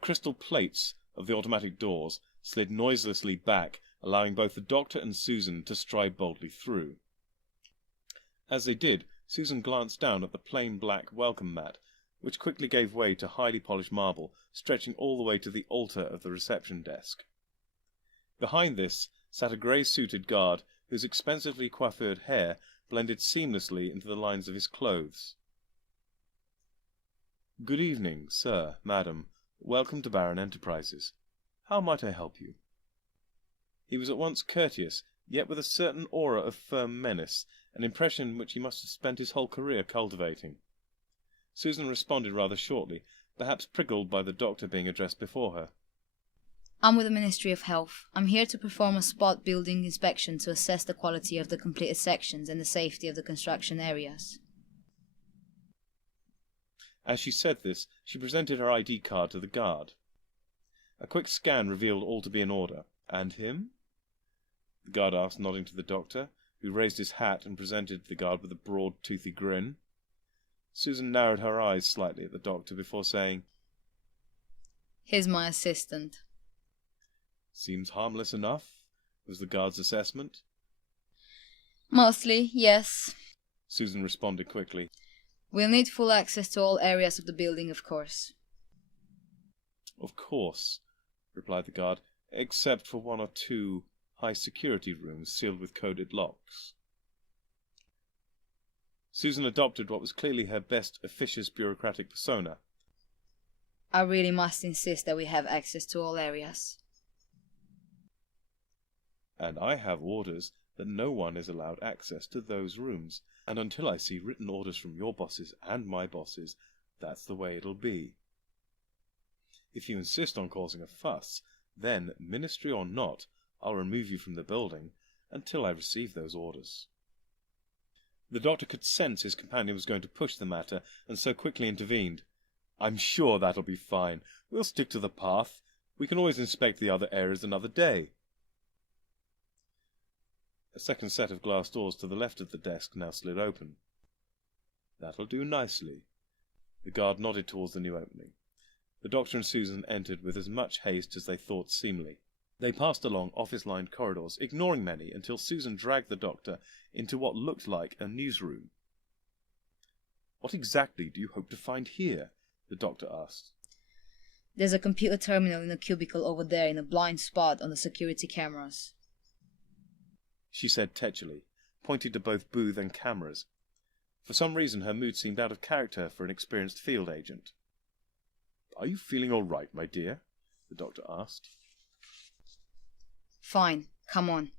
crystal plates of the automatic doors slid noiselessly back, allowing both the Doctor and Susan to stride boldly through. As they did, Susan glanced down at the plain black welcome mat, which quickly gave way to highly polished marble, stretching all the way to the altar of the reception desk. Behind this sat a grey-suited guard whose expensively coiffured hair blended seamlessly into the lines of his clothes. "Good evening, sir, madam. Welcome to Baron Enterprises. How might I help you?" He was at once courteous, yet with a certain aura of firm menace, an impression which he must have spent his whole career cultivating. Susan responded rather shortly, perhaps prickled by the Doctor being addressed before her. "I'm with the Ministry of Health. I'm here to perform a spot building inspection to assess the quality of the completed sections and the safety of the construction areas." As she said this, she presented her ID card to the guard. A quick scan revealed all to be in order. "And him?" the guard asked, nodding to the Doctor, who raised his hat and presented the guard with a broad, toothy grin. Susan narrowed her eyes slightly at the Doctor before saying, "He's my assistant." "Seems harmless enough," was the guard's assessment. "Mostly, yes," Susan responded quickly. "We'll need full access to all areas of the building, of course." "Of course," replied the guard, "except for one or two high-security rooms sealed with coded locks." Susan adopted what was clearly her best officious bureaucratic persona. "I really must insist that we have access to all areas." "And I have orders that no one is allowed access to those rooms, and until I see written orders from your bosses and my bosses, that's the way it'll be. If you insist on causing a fuss, then, Ministry or not, I'll remove you from the building until I receive those orders." The Doctor could sense his companion was going to push the matter, and so quickly intervened. "I'm sure that'll be fine. We'll stick to the path. We can always inspect the other areas another day." A second set of glass doors to the left of the desk now slid open. "That'll do nicely." The guard nodded towards the new opening. The Doctor and Susan entered with as much haste as they thought seemly. They passed along office-lined corridors, ignoring many, until Susan dragged the Doctor into what looked like a newsroom. "What exactly do you hope to find here?" the Doctor asked. "There's a computer terminal in a cubicle over there in a blind spot on the security cameras," she said tetchily, pointing to both booth and cameras. For some reason her mood seemed out of character for an experienced field agent. "Are you feeling all right, my dear?" the Doctor asked. "Fine, come on."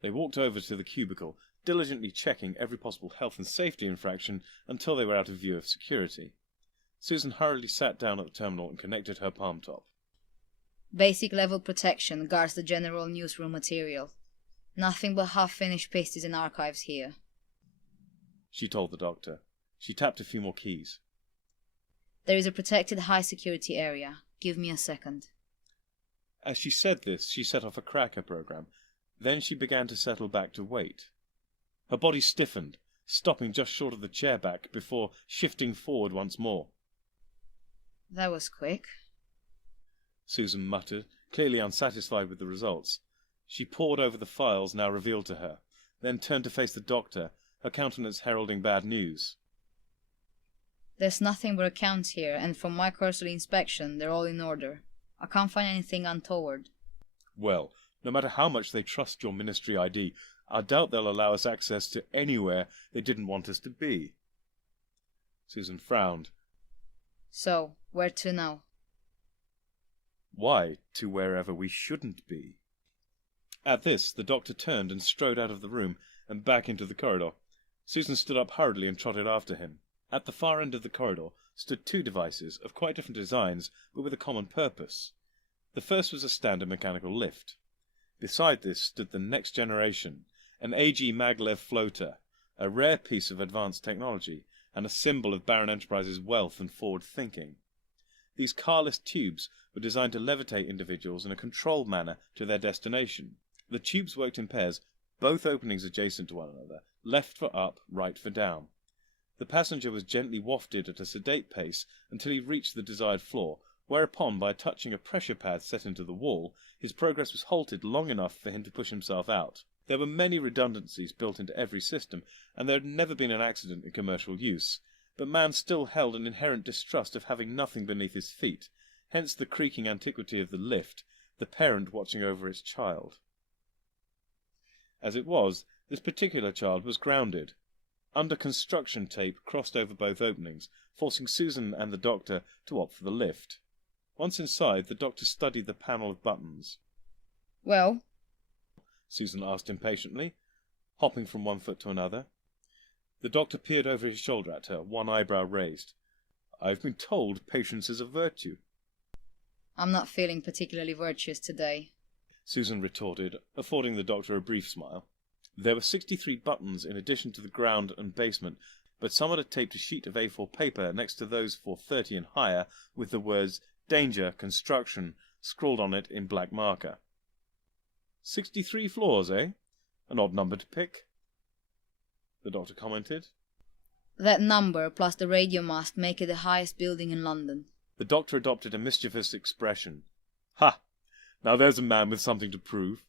They walked over to the cubicle, diligently checking every possible health and safety infraction until they were out of view of security. Susan hurriedly sat down at the terminal and connected her palm top. "Basic level protection guards the general newsroom material. Nothing but half-finished pieces and archives here," she told the Doctor. She tapped a few more keys. "There is a protected high-security area. Give me a second." As she said this, she set off a cracker program. Then she began to settle back to wait. Her body stiffened, stopping just short of the chair back before shifting forward once more. "That was quick," Susan muttered, clearly unsatisfied with the results. She pored over the files now revealed to her, then turned to face the Doctor, her countenance heralding bad news. "There's nothing but accounts here, and from my cursory inspection, they're all in order. I can't find anything untoward." "Well, no matter how much they trust your Ministry ID, I doubt they'll allow us access to anywhere they didn't want us to be." Susan frowned. "So, where to now?" "Why, to wherever we shouldn't be." At this, the Doctor turned and strode out of the room and back into the corridor. Susan stood up hurriedly and trotted after him. At the far end of the corridor stood two devices of quite different designs, but with a common purpose. The first was a standard mechanical lift. Beside this stood the next generation, an AG maglev floater, a rare piece of advanced technology, and a symbol of Baron Enterprises' wealth and forward thinking. These carless tubes were designed to levitate individuals in a controlled manner to their destination. The tubes worked in pairs, both openings adjacent to one another, left for up, right for down. The passenger was gently wafted at a sedate pace until he reached the desired floor, whereupon, by touching a pressure pad set into the wall, his progress was halted long enough for him to push himself out. There were many redundancies built into every system, and there had never been an accident in commercial use, but man still held an inherent distrust of having nothing beneath his feet, hence the creaking antiquity of the lift, the parent watching over its child. As it was, this particular child was grounded, under construction tape crossed over both openings, forcing Susan and the doctor to opt for the lift. Once inside, the doctor studied the panel of buttons. Well? Susan asked impatiently, hopping from one foot to another. The doctor peered over his shoulder at her, one eyebrow raised. "I've been told patience is a virtue." I'm not feeling particularly virtuous today, Susan retorted, affording the doctor a brief smile. There were 63 buttons in addition to the ground and basement, but someone had taped a sheet of A4 paper next to those for 30 and higher with the words "Danger, Construction" scrawled on it in black marker. 63 floors, eh? An odd number to pick, the doctor commented. That number plus the radio mast make it the highest building in London. The doctor adopted a mischievous expression. Ha! Now there's a man with something to prove.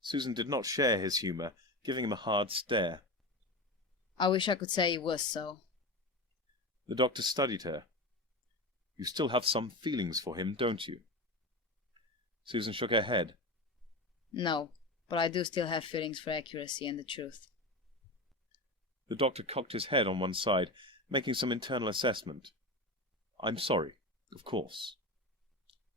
Susan did not share his humour, giving him a hard stare. I wish I could say it was so. The doctor studied her. You still have some feelings for him, don't you? Susan shook her head. No, but I do still have feelings for accuracy and the truth. The doctor cocked his head on one side, making some internal assessment. I'm sorry, of course.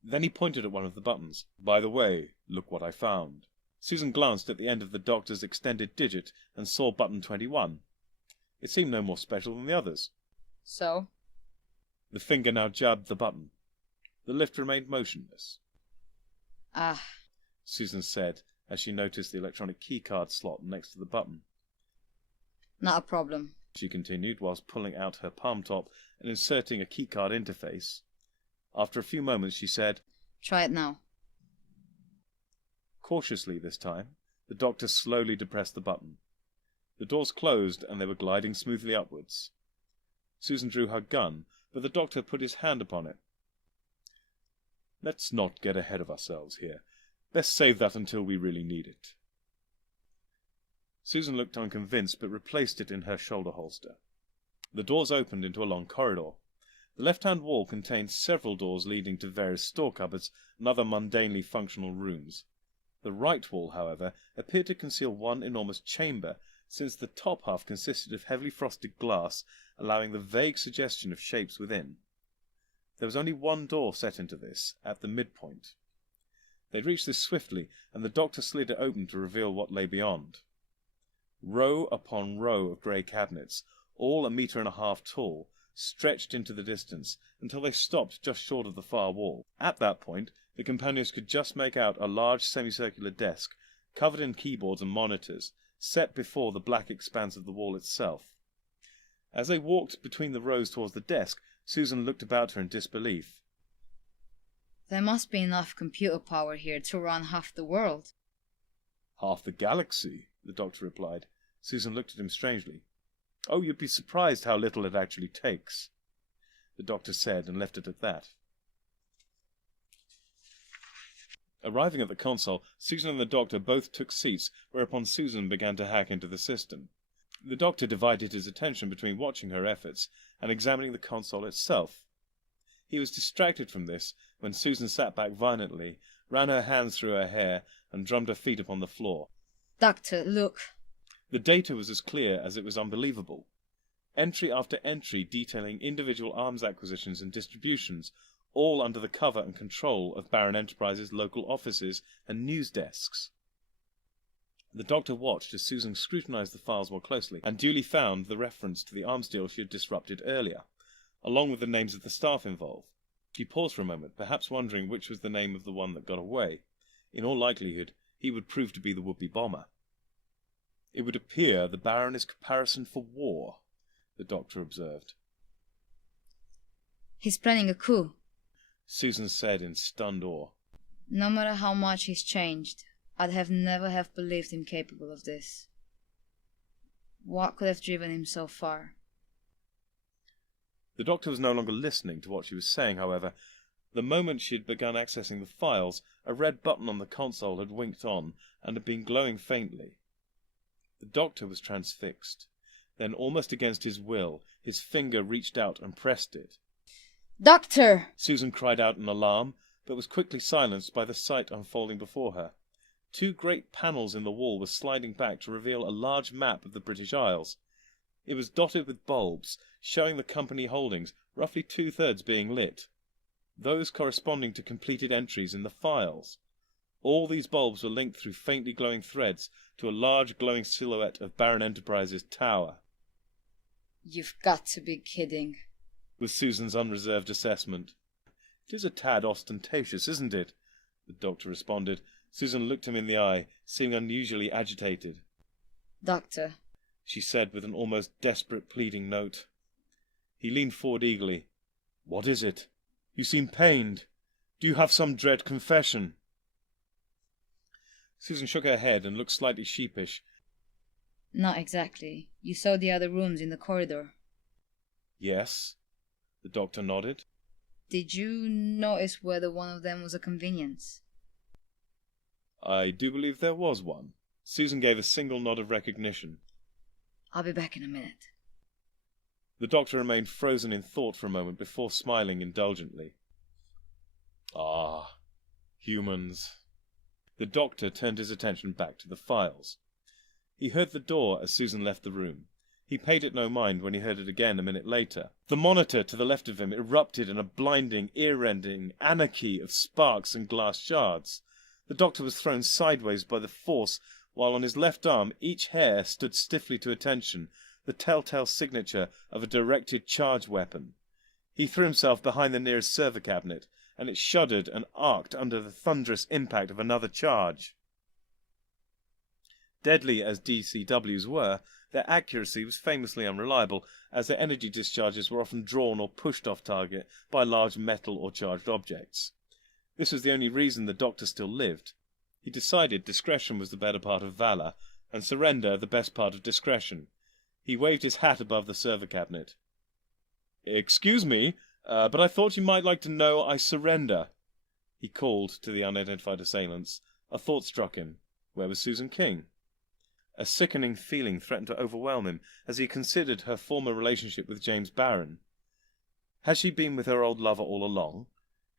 Then he pointed at one of the buttons. By the way, look what I found. Susan glanced at the end of the doctor's extended digit and saw button 21. It seemed no more special than the others. So? The finger now jabbed the button. The lift remained motionless. Ah, Susan said, as she noticed the electronic keycard slot next to the button. not a problem, She continued, whilst pulling out her palm top and inserting a keycard interface. After a few moments she said, Try it now. Cautiously this time, the doctor slowly depressed the button. The doors closed and they were gliding smoothly upwards. Susan drew her gun, but the doctor put his hand upon it. Let's not get ahead of ourselves here. Best save that until we really need it. Susan looked unconvinced, but replaced it in her shoulder holster. The doors opened into a long corridor. The left-hand wall contained several doors leading to various store cupboards and other mundanely functional rooms. The right wall, however, appeared to conceal one enormous chamber, since the top half consisted of heavily frosted glass, allowing the vague suggestion of shapes within. There was only one door set into this, at the midpoint. They reached this swiftly, and the doctor slid it open to reveal what lay beyond. Row upon row of grey cabinets, all 1.5 meters tall, stretched into the distance, until they stopped just short of the far wall. At that point, the companions could just make out a large semicircular desk, covered in keyboards and monitors, set before the black expanse of the wall itself. As they walked between the rows towards the desk, Susan looked about her in disbelief. There must be enough computer power here to run half the world. Half the galaxy, the doctor replied. Susan looked at him strangely. Oh, you'd be surprised how little it actually takes, the doctor said, and left it at that. Arriving at the console, Susan and the doctor both took seats, whereupon Susan began to hack into the system. The doctor divided his attention between watching her efforts and examining the console itself. He was distracted from this when Susan sat back violently, ran her hands through her hair, and drummed her feet upon the floor. Doctor, look. The data was as clear as it was unbelievable. Entry after entry detailing individual arms acquisitions and distributions, all under the cover and control of Baron Enterprises' local offices and news desks. The doctor watched as Susan scrutinized the files more closely, and duly found the reference to the arms deal she had disrupted earlier, along with the names of the staff involved. She paused for a moment, perhaps wondering which was the name of the one that got away. In all likelihood, he would prove to be the would-be bomber. It would appear the Baron is caparisoned for war, the doctor observed. He's planning a coup. Susan said in stunned awe. No matter how much he's changed, I'd never have believed him capable of this. What could have driven him so far? The doctor was no longer listening to what she was saying, however. The moment she had begun accessing the files, a red button on the console had winked on and had been glowing faintly. The doctor was transfixed. Then, almost against his will, his finger reached out and pressed it. "Doctor!" Susan cried out in alarm, but was quickly silenced by the sight unfolding before her. Two great panels in the wall were sliding back to reveal a large map of the British Isles. It was dotted with bulbs, showing the company holdings, roughly 2/3 being lit, those corresponding to completed entries in the files. All these bulbs were linked through faintly glowing threads to a large glowing silhouette of Baron Enterprise's tower. "You've got to be kidding," was Susan's unreserved assessment. "It is a tad ostentatious, isn't it?" the doctor responded. Susan looked him in the eye, seeming unusually agitated. "Doctor," she said with an almost desperate pleading note. He leaned forward eagerly. "What is it? You seem pained. Do you have some dread confession?" Susan shook her head and looked slightly sheepish. "Not exactly. You saw the other rooms in the corridor." "Yes." The doctor nodded. "Did you notice whether one of them was a convenience?" "I do believe there was one." Susan gave a single nod of recognition. "I'll be back in a minute." The doctor remained frozen in thought for a moment before smiling indulgently. "Ah, humans." The doctor turned his attention back to the files. He heard the door as Susan left the room. He paid it no mind when he heard it again a minute later. The monitor to the left of him erupted in a blinding, ear-rending anarchy of sparks and glass shards. The doctor was thrown sideways by the force, while on his left arm each hair stood stiffly to attention, the telltale signature of a directed charge weapon. He threw himself behind the nearest server cabinet, and it shuddered and arced under the thunderous impact of another charge. Deadly as DCWs were, their accuracy was famously unreliable, as their energy discharges were often drawn or pushed off target by large metal or charged objects. This was the only reason the doctor still lived. He decided discretion was the better part of valour, and surrender the best part of discretion. He waved his hat above the server cabinet. "Excuse me, but I thought you might like to know I surrender," he called to the unidentified assailants. A thought struck him. Where was Susan King? A sickening feeling threatened to overwhelm him as he considered her former relationship with James Barron. Had she been with her old lover all along?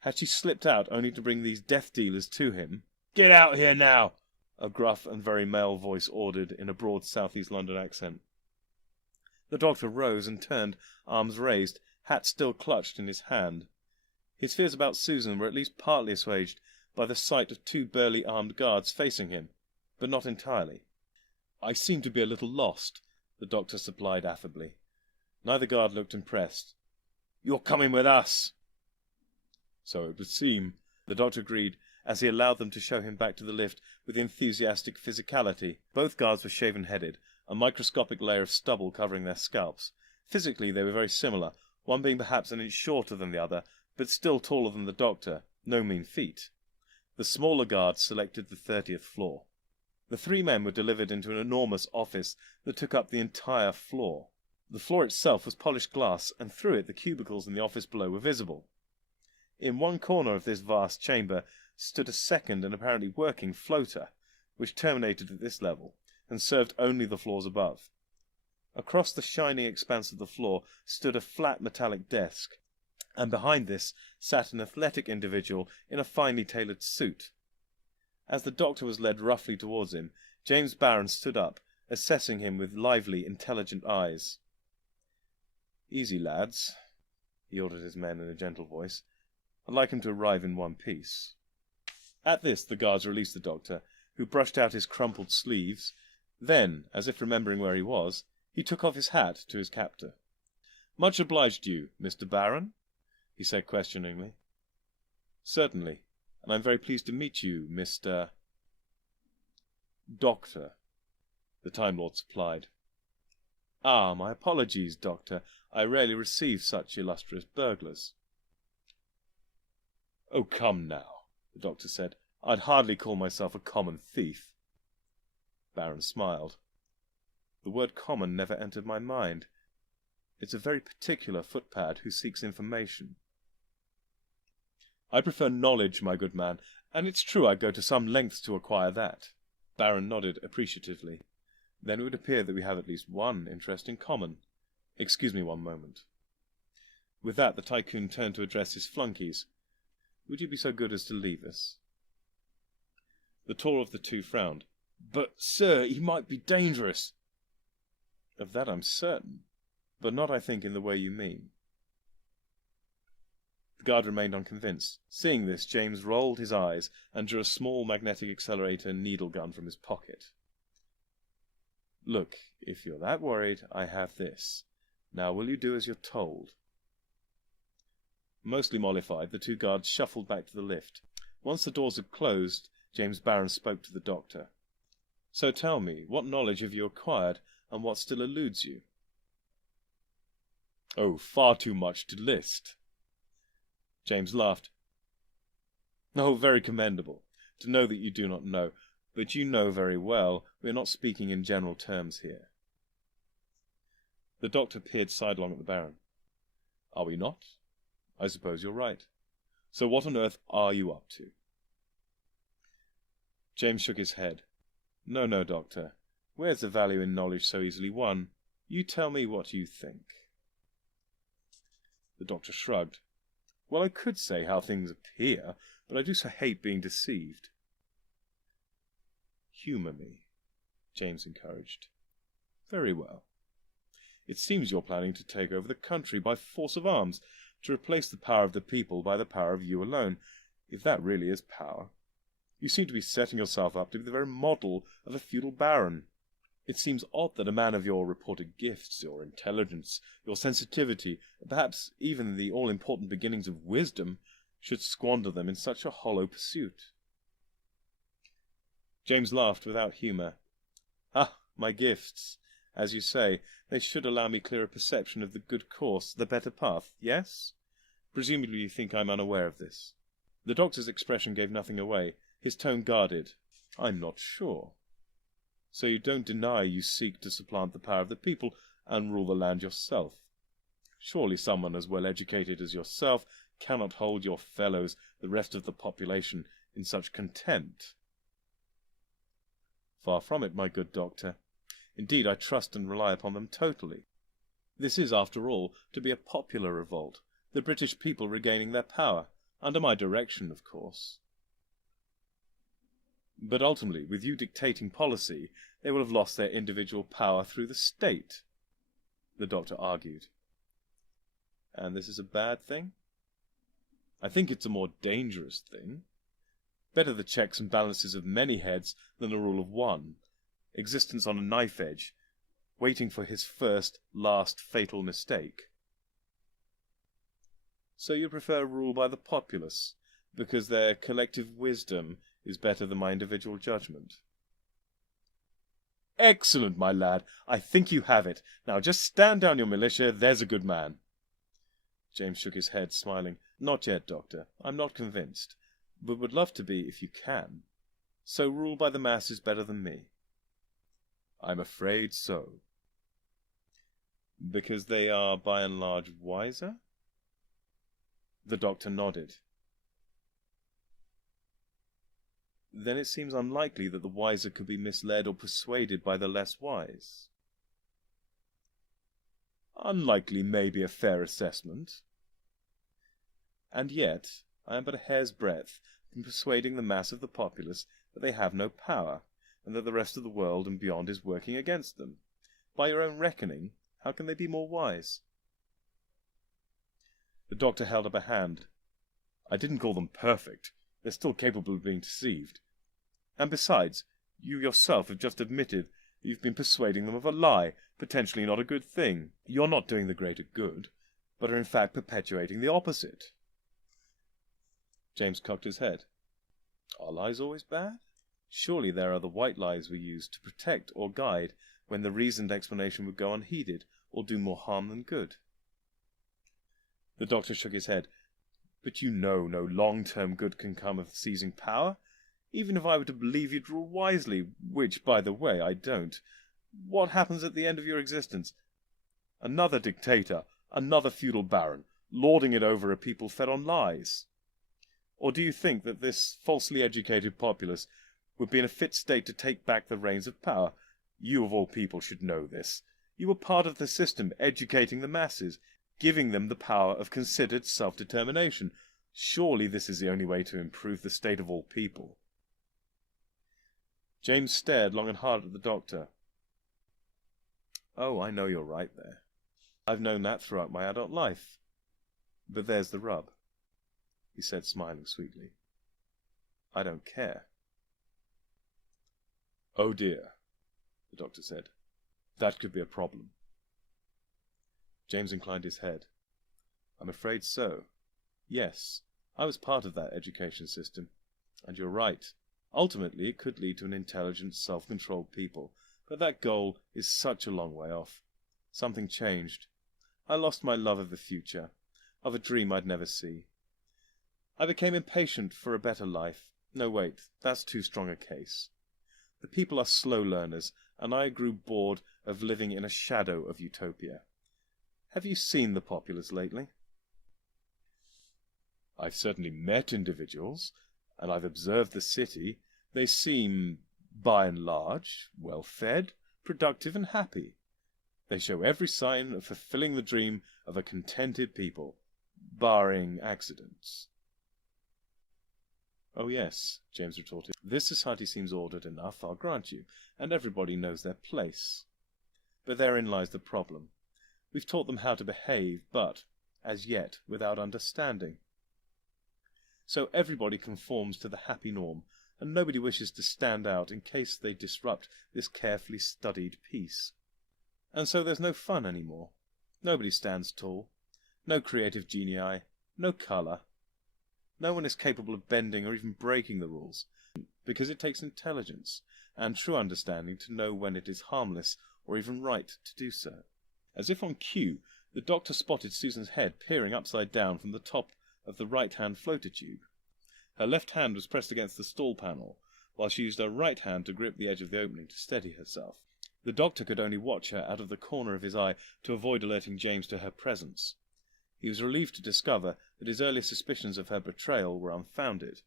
Had she slipped out only to bring these death-dealers to him? "Get out here now!" a gruff and very male voice ordered in a broad southeast London accent. The doctor rose and turned, arms raised, hat still clutched in his hand. His fears about Susan were at least partly assuaged by the sight of two burly armed guards facing him, but not entirely. "I seem to be a little lost," the doctor supplied affably. Neither guard looked impressed. "You're coming with us." "So it would seem," the doctor agreed, as he allowed them to show him back to the lift with enthusiastic physicality. Both guards were shaven-headed, a microscopic layer of stubble covering their scalps. Physically they were very similar, one being perhaps an inch shorter than the other, but still taller than the doctor, no mean feat. The smaller guard selected the 30th floor. The three men were delivered into an enormous office that took up the entire floor. The floor itself was polished glass, and through it the cubicles in the office below were visible. In one corner of this vast chamber stood a second and apparently working floater, which terminated at this level, and served only the floors above. Across the shining expanse of the floor stood a flat metallic desk, and behind this sat an athletic individual in a finely tailored suit. As the doctor was led roughly towards him, James Barron stood up, assessing him with lively, intelligent eyes. "Easy, lads," he ordered his men in a gentle voice. "I'd like him to arrive in one piece." At this the guards released the doctor, who brushed out his crumpled sleeves. Then, as if remembering where he was, he took off his hat to his captor. "Much obliged to you, Mr. Barron?" he said questioningly. "Certainly, and I'm very pleased to meet you, Mr. Doctor," the Time Lord supplied. "Ah, my apologies, Doctor. I rarely receive such illustrious burglars." "Oh, come now," the doctor said. "I'd hardly call myself a common thief." Barron smiled. The word common never entered my mind. It's a very particular footpad who seeks information. I prefer knowledge, my good man, and it's true I go to some lengths to acquire that. Baron nodded appreciatively. Then it would appear that we have at least one interest in common. Excuse me one moment. With that, the tycoon turned to address his flunkies. Would you be so good as to leave us? The taller of the two frowned. But, sir, he might be dangerous. Of that I'm certain, but not, I think, in the way you mean. The guard remained unconvinced. Seeing this, James rolled his eyes and drew a small magnetic accelerator needle gun from his pocket. Look, if you're that worried, I have this. Now will you do as you're told? Mostly mollified, the two guards shuffled back to the lift. Once the doors had closed, James Barron spoke to the doctor. So tell me, what knowledge have you acquired, and what still eludes you? Oh, far too much to list. James laughed. Oh, very commendable, to know that you do not know, but you know very well we are not speaking in general terms here. The doctor peered sidelong at the Baron. Are we not? I suppose you're right. So what on earth are you up to? James shook his head. No, no, Doctor. Where's the value in knowledge so easily won? You tell me what you think. The doctor shrugged. Well, I could say how things appear, but I do so hate being deceived. Humour me, James encouraged. Very well. It seems you're planning to take over the country by force of arms, to replace the power of the people by the power of you alone, if that really is power. You seem to be setting yourself up to be the very model of a feudal baron. It seems odd that a man of your reported gifts, your intelligence, your sensitivity, perhaps even the all-important beginnings of wisdom, should squander them in such a hollow pursuit. James laughed without humour. Ah, my gifts. As you say, they should allow me clearer perception of the good course, the better path, yes? Presumably you think I'm unaware of this. The doctor's expression gave nothing away. His tone guarded. I'm not sure. So you don't deny you seek to supplant the power of the people and rule the land yourself. Surely someone as well educated as yourself cannot hold your fellows, the rest of the population, in such contempt. Far from it, my good doctor. Indeed, I trust and rely upon them totally. This is, after all, to be a popular revolt, the British people regaining their power, under my direction, of course. But ultimately, with you dictating policy, they will have lost their individual power through the state, the doctor argued. And this is a bad thing? I think it's a more dangerous thing. Better the checks and balances of many heads than the rule of one. Existence on a knife edge, waiting for his first, last fatal mistake. So you prefer rule by the populace, because their collective wisdom is better than my individual judgment. Excellent, my lad. I think you have it. Now just stand down your militia, there's a good man. James shook his head, smiling. Not yet, Doctor. I'm not convinced, but would love to be if you can. So rule by the mass is better than me. I'm afraid so. Because they are, by and large, wiser? The doctor nodded. Then it seems unlikely that the wiser could be misled or persuaded by the less wise. Unlikely may be a fair assessment. And yet, I am but a hair's breadth from persuading the mass of the populace that they have no power, and that the rest of the world and beyond is working against them. By your own reckoning, how can they be more wise? The doctor held up a hand. I didn't call them perfect. They're still capable of being deceived. And besides, you yourself have just admitted that you've been persuading them of a lie, potentially not a good thing. You're not doing the greater good, but are in fact perpetuating the opposite. James cocked his head. Are lies always bad? Surely there are the white lies we use to protect or guide when the reasoned explanation would go unheeded or do more harm than good. The doctor shook his head. But you know no long-term good can come of seizing power. Even if I were to believe you'd rule wisely, which, by the way, I don't, what happens at the end of your existence? Another dictator, another feudal baron, lording it over a people fed on lies? Or do you think that this falsely educated populace would be in a fit state to take back the reins of power? You of all people should know this. You were part of the system educating the masses, giving them the power of considered self-determination. Surely this is the only way to improve the state of all people. James stared long and hard at the doctor. Oh, I know you're right there. I've known that throughout my adult life. But there's the rub, he said, smiling sweetly. I don't care. Oh dear, the doctor said. That could be a problem. James inclined his head. I'm afraid so. Yes, I was part of that education system. And you're right. Ultimately, it could lead to an intelligent, self-controlled people. But that goal is such a long way off. Something changed. I lost my love of the future, of a dream I'd never see. I became impatient for a better life. No, wait, that's too strong a case. The people are slow learners, and I grew bored of living in a shadow of utopia. Have you seen the populace lately? I've certainly met individuals, and I've observed the city. They seem, by and large, well-fed, productive and happy. They show every sign of fulfilling the dream of a contented people, barring accidents. Oh yes, James retorted. This society seems ordered enough, I'll grant you, and everybody knows their place. But therein lies the problem. We've taught them how to behave, but, as yet, without understanding. So everybody conforms to the happy norm, and nobody wishes to stand out in case they disrupt this carefully studied peace. And so there's no fun anymore. Nobody stands tall. No creative genii. No colour. No one is capable of bending or even breaking the rules, because it takes intelligence and true understanding to know when it is harmless or even right to do so. As if on cue, the doctor spotted Susan's head peering upside down from the top of the right-hand floater tube. Her left hand was pressed against the stall panel, while she used her right hand to grip the edge of the opening to steady herself. The doctor could only watch her out of the corner of his eye to avoid alerting James to her presence. He was relieved to discover that his earlier suspicions of her betrayal were unfounded.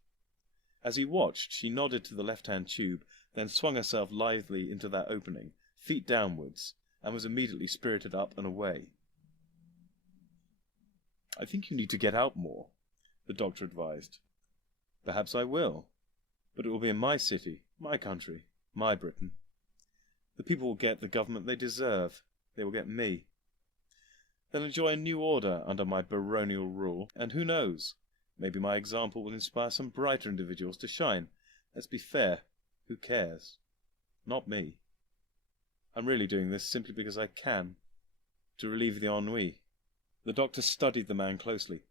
As he watched, she nodded to the left-hand tube, then swung herself lithely into that opening, feet downwards, and was immediately spirited up and away. I think you need to get out more, the doctor advised. Perhaps I will, but it will be in my city, my country, my Britain. The people will get the government they deserve. They will get me. They'll enjoy a new order under my baronial rule, and who knows, maybe my example will inspire some brighter individuals to shine. Let's be fair, who cares? Not me. I'm really doing this simply because I can, to relieve the ennui. The doctor studied the man closely.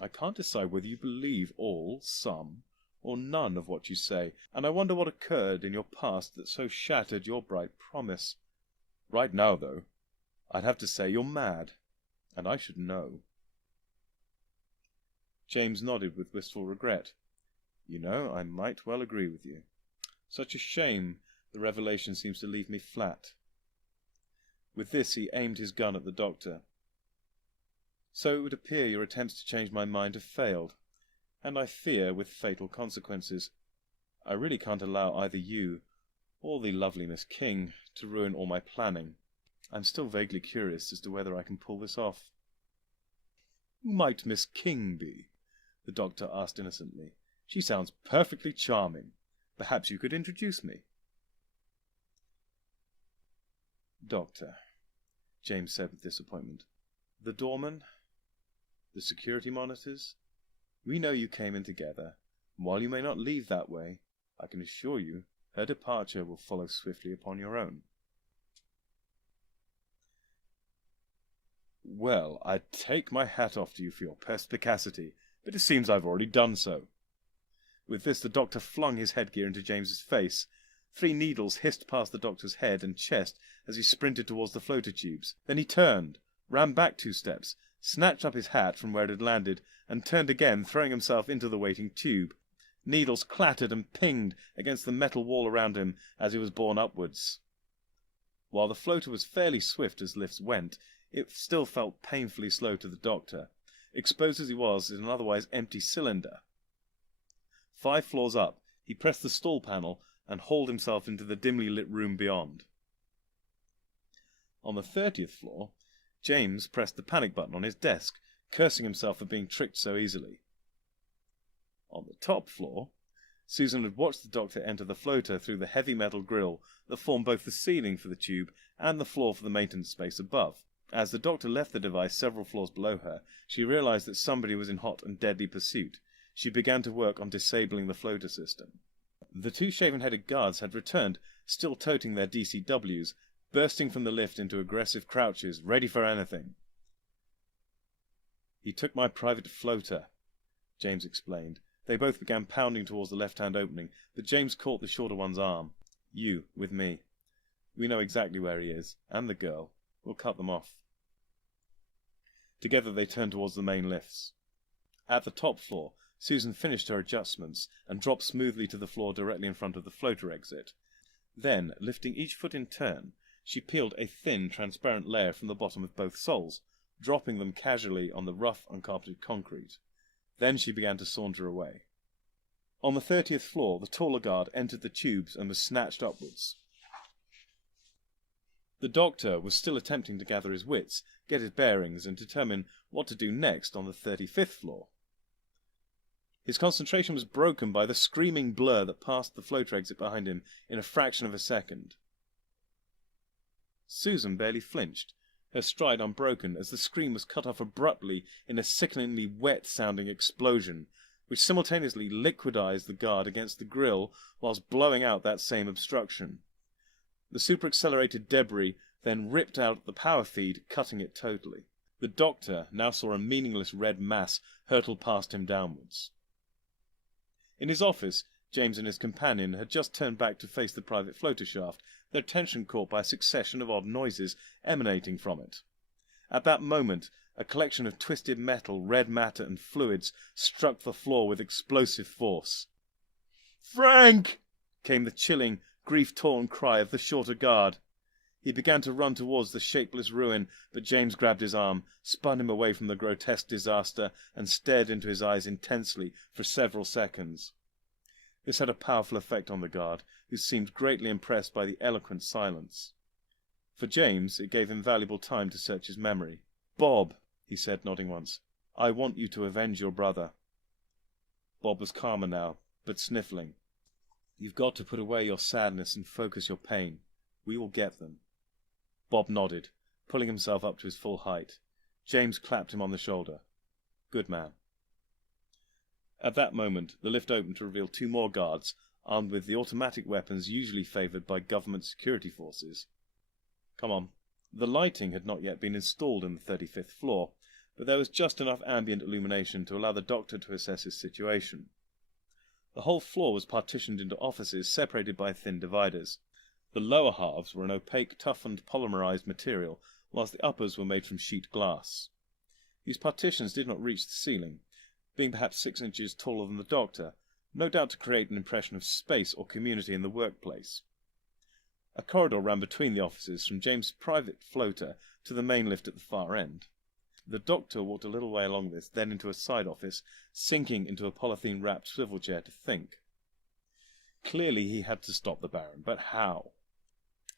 I can't decide whether you believe all, some, or none of what you say, and I wonder what occurred in your past that so shattered your bright promise. Right now, though, I'd have to say you're mad, and I should know. James nodded with wistful regret. You know, I might well agree with you. Such a shame the revelation seems to leave me flat. With this he aimed his gun at the doctor. So it would appear your attempts to change my mind have failed, and I fear with fatal consequences. I really can't allow either you or the lovely Miss King to ruin all my planning. I'm still vaguely curious as to whether I can pull this off. Who might Miss King be? The doctor asked innocently. She sounds perfectly charming. Perhaps you could introduce me. Doctor, James said with disappointment, the doorman, the security monitors, we know you came in together, and while you may not leave that way, I can assure you her departure will follow swiftly upon your own. Well, I'd take my hat off to you for your perspicacity, but it seems I've already done so. With this, the doctor flung his headgear into James's face. 3 needles hissed past the doctor's head and chest as he sprinted towards the floater tubes. Then he turned, ran back 2 steps, snatched up his hat from where it had landed, and turned again, throwing himself into the waiting tube. Needles clattered and pinged against the metal wall around him as he was borne upwards. While the floater was fairly swift as lifts went, It still felt painfully slow to the doctor, exposed as he was in an otherwise empty cylinder. 5 floors up, he pressed the stall panel and hauled himself into the dimly lit room beyond. On the 30th floor, James pressed the panic button on his desk, cursing himself for being tricked so easily. On the top floor, Susan had watched the doctor enter the floater through the heavy metal grille that formed both the ceiling for the tube and the floor for the maintenance space above. As the doctor left the device several floors below her, she realized that somebody was in hot and deadly pursuit. She began to work on disabling the floater system. The 2 shaven-headed guards had returned, still toting their DCWs, bursting from the lift into aggressive crouches, ready for anything. "He took my private floater," James explained. They both began pounding towards the left-hand opening, but James caught the shorter one's arm. "You, with me. We know exactly where he is, and the girl. We'll cut them off." Together they turned towards the main lifts. At the top floor, Susan finished her adjustments and dropped smoothly to the floor directly in front of the floater exit. Then, lifting each foot in turn, she peeled a thin, transparent layer from the bottom of both soles, dropping them casually on the rough, uncarpeted concrete. Then she began to saunter away. On the 30th floor, the taller guard entered the tubes and was snatched upwards. The doctor was still attempting to gather his wits, get his bearings, and determine what to do next on the 35th floor. His concentration was broken by the screaming blur that passed the floater exit behind him in a fraction of a second. Susan barely flinched, her stride unbroken, as the scream was cut off abruptly in a sickeningly wet-sounding explosion, which simultaneously liquidized the guard against the grille whilst blowing out that same obstruction. The super-accelerated debris then ripped out the power feed, cutting it totally. The doctor now saw a meaningless red mass hurtle past him downwards. In his office, James and his companion had just turned back to face the private floater shaft, their attention caught by a succession of odd noises emanating from it. At that moment, a collection of twisted metal, red matter and fluids struck the floor with explosive force. "Frank!" came the chilling, grief-torn cry of the shorter guard. He began to run towards the shapeless ruin, but James grabbed his arm, spun him away from the grotesque disaster, and stared into his eyes intensely for several seconds. This had a powerful effect on the guard, who seemed greatly impressed by the eloquent silence. For James, it gave him valuable time to search his memory. "Bob," he said, nodding once, "I want you to avenge your brother." Bob was calmer now, but sniffling. "You've got to put away your sadness and focus your pain. We will get them." Bob nodded, pulling himself up to his full height. James clapped him on the shoulder. "Good man." At that moment, the lift opened to reveal 2 more guards, armed with the automatic weapons usually favoured by government security forces. "Come on." The lighting had not yet been installed in the 35th floor, but there was just enough ambient illumination to allow the doctor to assess his situation. The whole floor was partitioned into offices separated by thin dividers. The lower halves were an opaque, toughened, polymerized material, whilst the uppers were made from sheet glass. These partitions did not reach the ceiling, being perhaps 6 inches taller than the doctor, no doubt to create an impression of space or community in the workplace. A corridor ran between the offices from James' private floater to the main lift at the far end. The doctor walked a little way along this, then into a side office, sinking into a polythene-wrapped swivel chair to think. Clearly he had to stop the Baron, but how?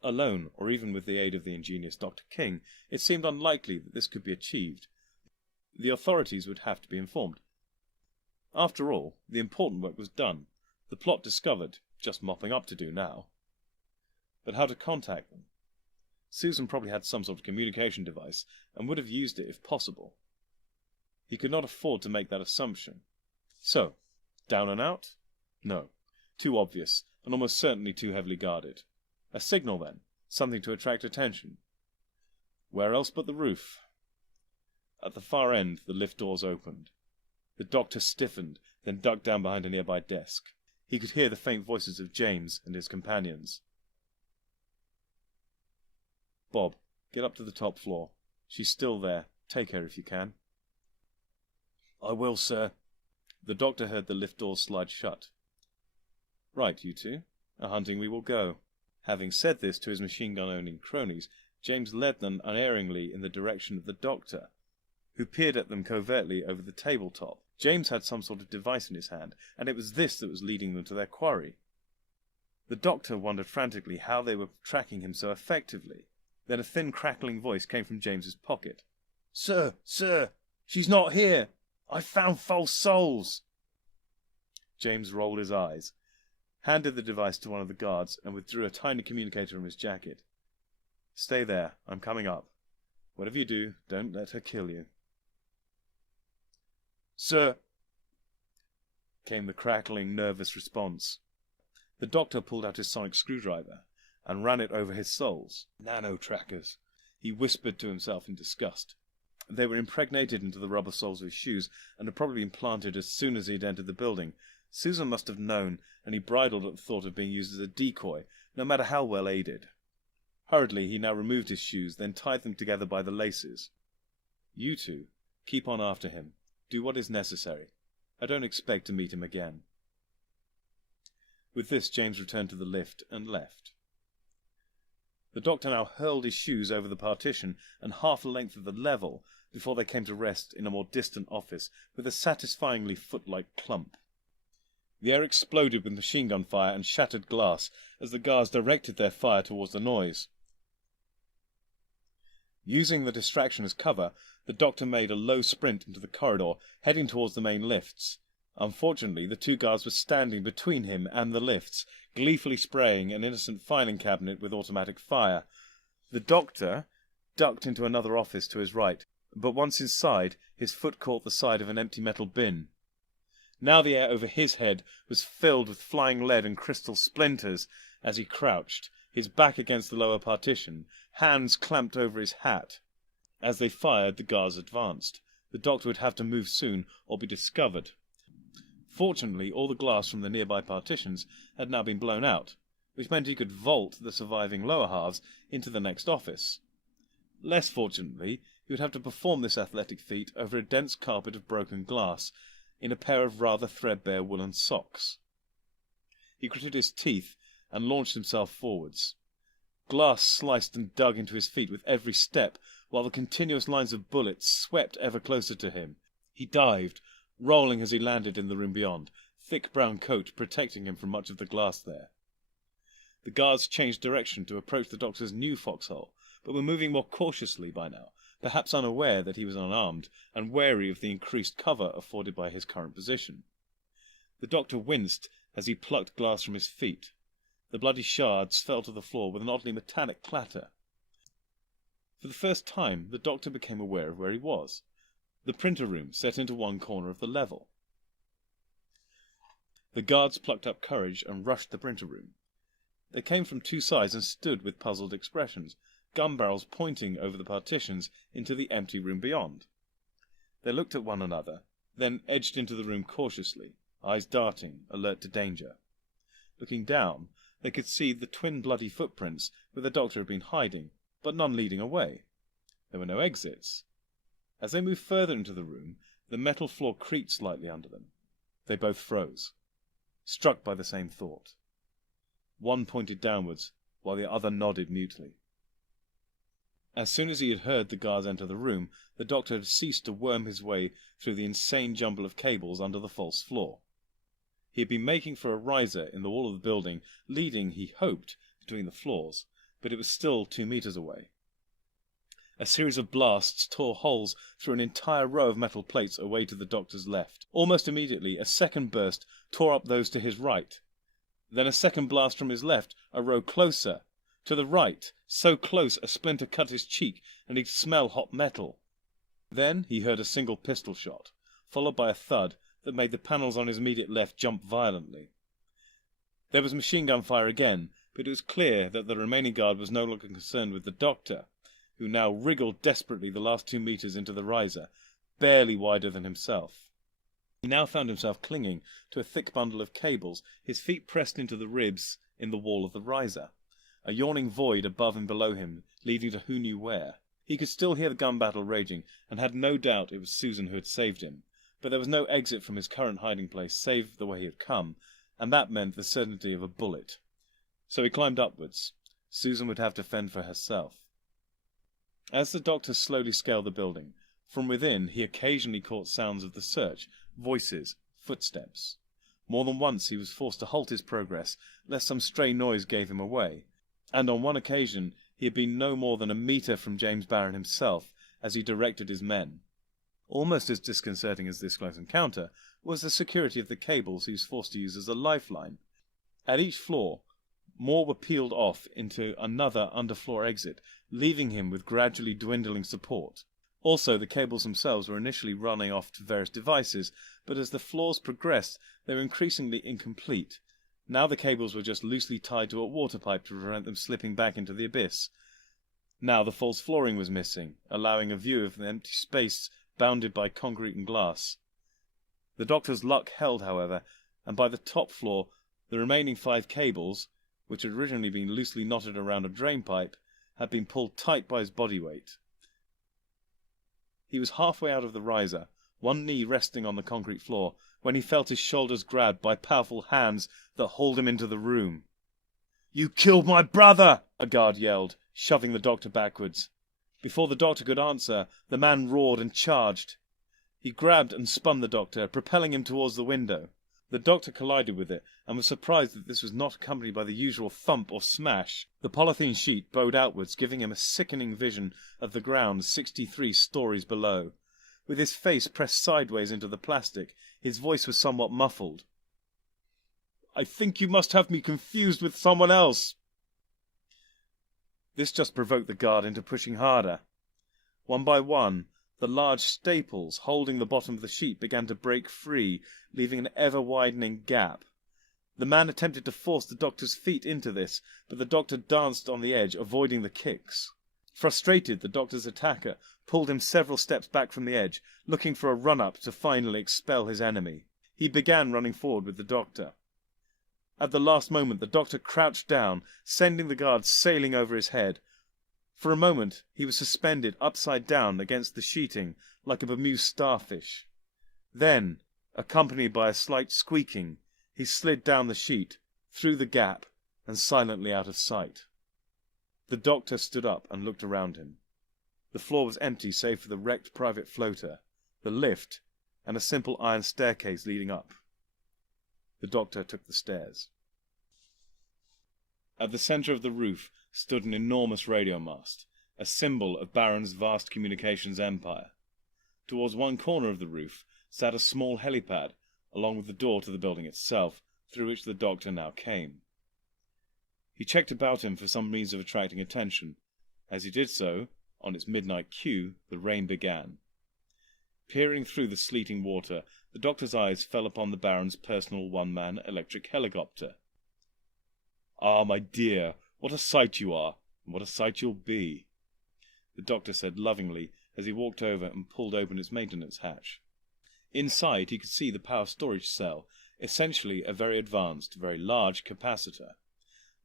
Alone, or even with the aid of the ingenious Dr. King, it seemed unlikely that this could be achieved. The authorities would have to be informed. After all, the important work was done, the plot discovered, just mopping up to do now. But how to contact them? Susan probably had some sort of communication device, and would have used it if possible. He could not afford to make that assumption. So, down and out? No. Too obvious, and almost certainly too heavily guarded. A signal, then. Something to attract attention. Where else but the roof? At the far end, the lift doors opened. The doctor stiffened, then ducked down behind a nearby desk. He could hear the faint voices of James and his companions. "Bob, get up to the top floor. She's still there. Take her if you can." "I will, sir." The doctor heard the lift doors slide shut. "Right, you two. A-hunting we will go." Having said this to his machine-gun-owning cronies, James led them unerringly in the direction of the Doctor, who peered at them covertly over the tabletop. James had some sort of device in his hand, and it was this that was leading them to their quarry. The Doctor wondered frantically how they were tracking him so effectively. Then a thin, crackling voice came from James's pocket. "Sir, sir, she's not here! I found false souls!" James rolled his eyes, handed the device to one of the guards, and withdrew a tiny communicator from his jacket. "Stay there. I'm coming up. Whatever you do, don't let her kill you." "Sir," came the crackling, nervous response. The Doctor pulled out his sonic screwdriver and ran it over his soles. "Nano-trackers," he whispered to himself in disgust. They were impregnated into the rubber soles of his shoes and had probably been planted as soon as he had entered the building. Susan must have known, and he bridled at the thought of being used as a decoy, no matter how well aided. Hurriedly he now removed his shoes, then tied them together by the laces. "You two, keep on after him. Do what is necessary. I don't expect to meet him again." With this, James returned to the lift and left. The Doctor now hurled his shoes over the partition and half the length of the level before they came to rest in a more distant office with a satisfyingly foot-like clump. The air exploded with machine gun fire and shattered glass as the guards directed their fire towards the noise. Using the distraction as cover, the Doctor made a low sprint into the corridor, heading towards the main lifts. Unfortunately, the two guards were standing between him and the lifts, gleefully spraying an innocent filing cabinet with automatic fire. The Doctor ducked into another office to his right, but once inside, his foot caught the side of an empty metal bin. Now the air over his head was filled with flying lead and crystal splinters as he crouched, his back against the lower partition, hands clamped over his hat. As they fired, the guards advanced. The Doctor would have to move soon or be discovered. Fortunately, all the glass from the nearby partitions had now been blown out, which meant he could vault the surviving lower halves into the next office. Less fortunately, he would have to perform this athletic feat over a dense carpet of broken glass, in a pair of rather threadbare woolen socks. He gritted his teeth and launched himself forwards. Glass sliced and dug into his feet with every step, while the continuous lines of bullets swept ever closer to him. He dived, rolling as he landed in the room beyond, thick brown coat protecting him from much of the glass there. The guards changed direction to approach the Doctor's new foxhole, but were moving more cautiously by now, perhaps unaware that he was unarmed, and wary of the increased cover afforded by his current position. The Doctor winced as he plucked glass from his feet. The bloody shards fell to the floor with an oddly metallic clatter. For the first time, the Doctor became aware of where he was. The printer room set into one corner of the level. The guards plucked up courage and rushed the printer room. They came from two sides and stood with puzzled expressions, gun barrels pointing over the partitions into the empty room beyond. They looked at one another, then edged into the room cautiously, eyes darting, alert to danger. Looking down, they could see the twin bloody footprints where the Doctor had been hiding, but none leading away. There were no exits. As they moved further into the room, the metal floor creaked slightly under them. They both froze, struck by the same thought. One pointed downwards, while the other nodded mutely. As soon as he had heard the guards enter the room, the Doctor had ceased to worm his way through the insane jumble of cables under the false floor. He had been making for a riser in the wall of the building, leading, he hoped, between the floors, but it was still 2 meters away. A series of blasts tore holes through an entire row of metal plates away to the Doctor's left. Almost immediately, a second burst tore up those to his right. Then a second blast from his left, a row closer. To the right, so close a splinter cut his cheek and he could smell hot metal. Then he heard a single pistol shot, followed by a thud that made the panels on his immediate left jump violently. There was machine gun fire again, but it was clear that the remaining guard was no longer concerned with the Doctor, who now wriggled desperately the last 2 meters into the riser, barely wider than himself. He now found himself clinging to a thick bundle of cables, his feet pressed into the ribs in the wall of the riser, a yawning void above and below him, leading to who knew where. He could still hear the gun battle raging, and had no doubt it was Susan who had saved him, but there was no exit from his current hiding place save the way he had come, and that meant the certainty of a bullet. So he climbed upwards. Susan would have to fend for herself. As the doctor slowly scaled the building, from within he occasionally caught sounds of the search, voices, footsteps. More than once he was forced to halt his progress, lest some stray noise gave him away, and on one occasion he had been no more than a metre from James Barron himself as he directed his men. Almost as disconcerting as this close encounter was the security of the cables he was forced to use as a lifeline. At each floor, more were peeled off into another underfloor exit, leaving him with gradually dwindling support. Also, the cables themselves were initially running off to various devices, but as the floors progressed, they were increasingly incomplete. Now the cables were just loosely tied to a water pipe to prevent them slipping back into the abyss. Now the false flooring was missing, allowing a view of the empty space bounded by concrete and glass. The doctor's luck held, however, and by the top floor, the remaining 5 cables, which had originally been loosely knotted around a drain pipe, had been pulled tight by his body weight. He was halfway out of the riser, one knee resting on the concrete floor, when he felt his shoulders grabbed by powerful hands that hauled him into the room. "You killed my brother!" a guard yelled, shoving the doctor backwards. Before the doctor could answer, the man roared and charged. He grabbed and spun the doctor, propelling him towards the window. The doctor collided with it, and was surprised that this was not accompanied by the usual thump or smash. The polythene sheet bowed outwards, giving him a sickening vision of the ground 63 stories below. With his face pressed sideways into the plastic, his voice was somewhat muffled. "I think you must have me confused with someone else." This just provoked the guard into pushing harder. One by one, the large staples holding the bottom of the sheet began to break free, leaving an ever-widening gap. The man attempted to force the doctor's feet into this, but the doctor danced on the edge, avoiding the kicks. Frustrated, the doctor's attacker pulled him several steps back from the edge, looking for a run-up to finally expel his enemy. He began running forward with the doctor. At the last moment, the doctor crouched down, sending the guard sailing over his head. For a moment, he was suspended upside down against the sheeting like a bemused starfish. Then, accompanied by a slight squeaking, he slid down the sheet, through the gap, and silently out of sight. The doctor stood up and looked around him. The floor was empty save for the wrecked private floater, the lift, and a simple iron staircase leading up. The doctor took the stairs. At the centre of the roof stood an enormous radio mast, a symbol of Barron's vast communications empire. Towards one corner of the roof sat a small helipad, along with the door to the building itself, through which the doctor now came. He checked about him for some means of attracting attention. As he did so, on its midnight cue, the rain began. Peering through the sleeting water, the doctor's eyes fell upon the Baron's personal one-man electric helicopter. "Ah, my dear, what a sight you are, and what a sight you'll be," the doctor said lovingly as he walked over and pulled open its maintenance hatch. Inside he could see the power storage cell, essentially a very advanced, very large capacitor.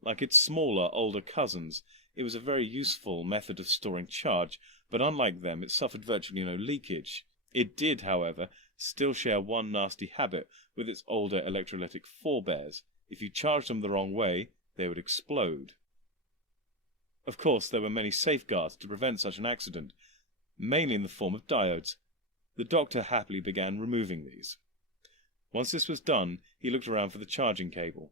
Like its smaller, older cousins, it was a very useful method of storing charge, but unlike them it suffered virtually no leakage. It did, however, still share one nasty habit with its older electrolytic forebears. If you charged them the wrong way, they would explode. Of course, there were many safeguards to prevent such an accident, mainly in the form of diodes. The doctor happily began removing these. Once this was done, he looked around for the charging cable.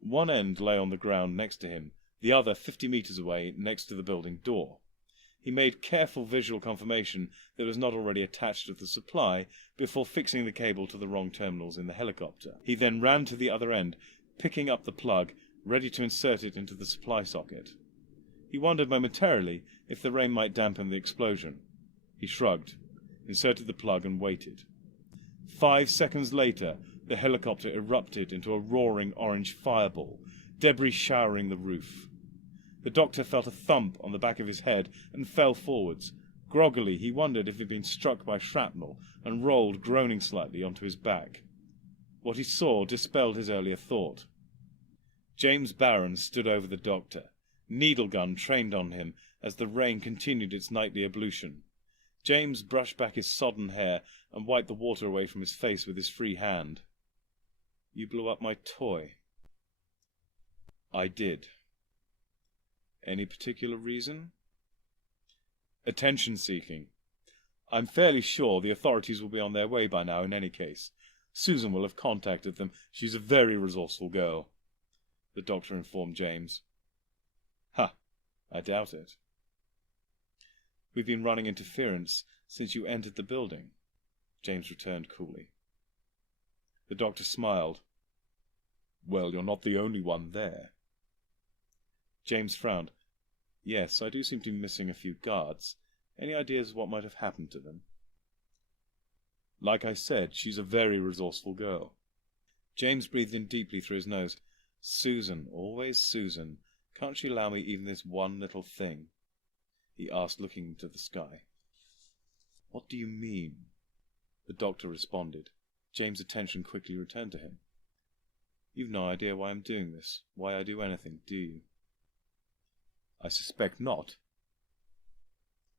One end lay on the ground next to him, the other 50 meters away next to the building door. He made careful visual confirmation that it was not already attached to the supply before fixing the cable to the wrong terminals in the helicopter. He then ran to the other end, picking up the plug, ready to insert it into the supply socket. He wondered momentarily if the rain might dampen the explosion. He shrugged, inserted the plug and waited. 5 seconds later, the helicopter erupted into a roaring orange fireball, debris showering the roof. The doctor felt a thump on the back of his head and fell forwards. Groggily, he wondered if he had been struck by shrapnel and rolled, groaning slightly, onto his back. What he saw dispelled his earlier thought. James Barron stood over the doctor, needle gun trained on him as the rain continued its nightly ablution. James brushed back his sodden hair and wiped the water away from his face with his free hand. "You blew up my toy." "I did." "Any particular reason?" Attention-seeking. I'm fairly sure the authorities will be on their way by now in any case. Susan will have contacted them. She's a very resourceful girl," the doctor informed James. "Ha, I doubt it. We've been running interference since you entered the building," James returned coolly. The doctor smiled. "Well, you're not the only one there." James frowned. "Yes, I do seem to be missing a few guards. Any ideas what might have happened to them?" "Like I said, she's a very resourceful girl." James breathed in deeply through his nose. "Susan, always Susan. Can't she allow me even this one little thing?" he asked, looking into the sky. "What do you mean?" the doctor responded. James' attention quickly returned to him. "You've no idea why I'm doing this, why I do anything, do you?" "I suspect not."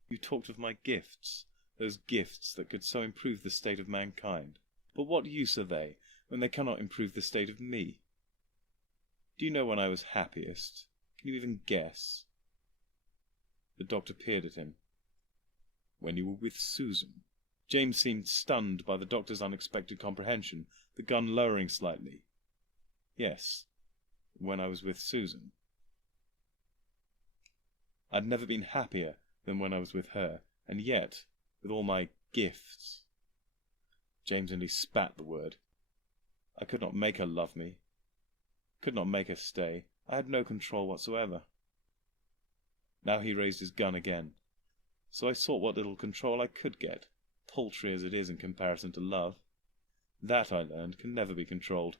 "You talked of my gifts, those gifts that could so improve the state of mankind. But what use are they when they cannot improve the state of me? Do you know when I was happiest? Can you even guess?" The doctor peered at him. "When you were with Susan." James seemed stunned by the doctor's unexpected comprehension, the gun lowering slightly. "Yes, when I was with Susan. I'd never been happier than when I was with her, and yet, with all my gifts—" James only spat the word. "I could not make her love me, could not make her stay. I had no control whatsoever." Now he raised his gun again. "So I sought what little control I could get, paltry as it is in comparison to love. That, I learned, can never be controlled.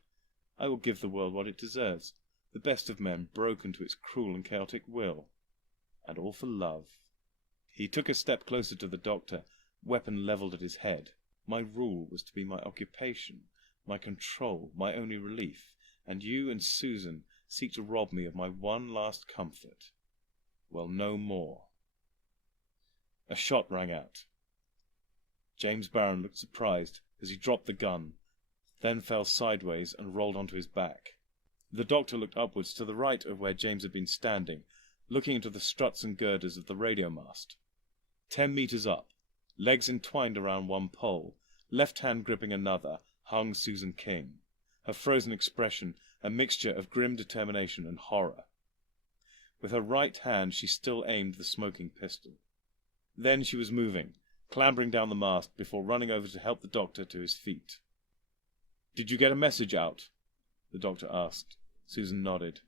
I will give the world what it deserves, the best of men broken to its cruel and chaotic will. And all for love." He took a step closer to the doctor, weapon levelled at his head. "My rule was to be my occupation, my control, my only relief, and you and Susan seek to rob me of my one last comfort. Well, no more." A shot rang out. James Barron looked surprised as he dropped the gun, then fell sideways and rolled onto his back. The doctor looked upwards to the right of where James had been standing, looking into the struts and girders of the radio mast. 10 meters up, legs entwined around one pole, left hand gripping another, hung Susan King, her frozen expression a mixture of grim determination and horror. With her right hand she still aimed the smoking pistol. Then she was moving, clambering down the mast before running over to help the doctor to his feet. "Did you get a message out?" the doctor asked. Susan nodded.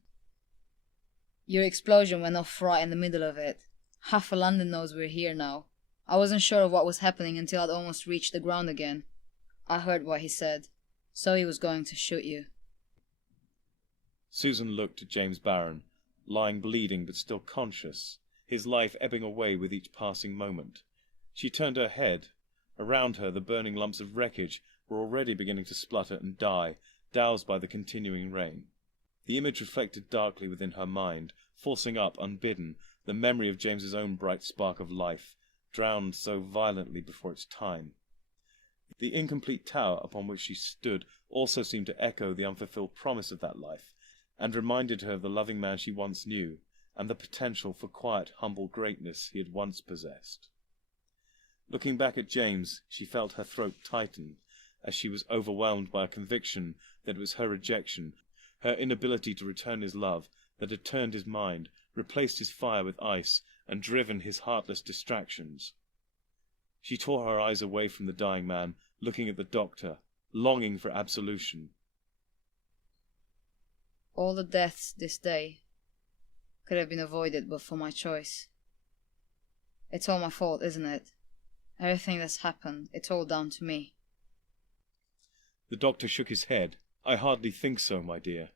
Your explosion went off right in the middle of it. Half of London knows we're here now. I wasn't sure of what was happening until I'd almost reached the ground again. I heard what he said. So he was going to shoot you." Susan looked at James Barron, lying bleeding but still conscious, his life ebbing away with each passing moment. She turned her head. Around her the burning lumps of wreckage were already beginning to splutter and die, doused by the continuing rain. The image reflected darkly within her mind, forcing up, unbidden, the memory of James's own bright spark of life, drowned so violently before its time. The incomplete tower upon which she stood also seemed to echo the unfulfilled promise of that life, and reminded her of the loving man she once knew, and the potential for quiet, humble greatness he had once possessed. Looking back at James, she felt her throat tighten, as she was overwhelmed by a conviction that it was her rejection, her inability to return his love, that had turned his mind, replaced his fire with ice, and driven his heartless distractions. She tore her eyes away from the dying man, looking at the doctor, longing for absolution. All the deaths this day could have been avoided but for my choice. It's all my fault, isn't it? Everything that's happened, it's all down to me. The doctor shook his head. "I hardly think so, my dear."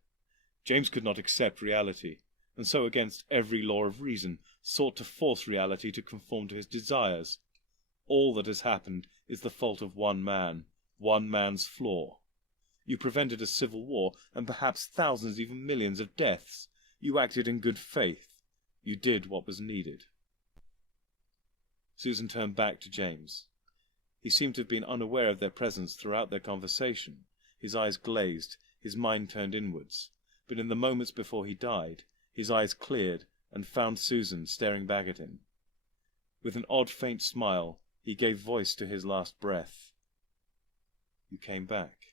James could not accept reality, and so against every law of reason sought to force reality to conform to his desires. All that has happened is the fault of one man, one man's flaw. You prevented a civil war, and perhaps thousands, even millions of deaths. You acted in good faith. You did what was needed. Susan turned back to James. He seemed to have been unaware of their presence throughout their conversation. His eyes glazed, his mind turned inwards. But in the moments before he died, his eyes cleared and found Susan staring back at him. With an odd faint smile, he gave voice to his last breath. You came back.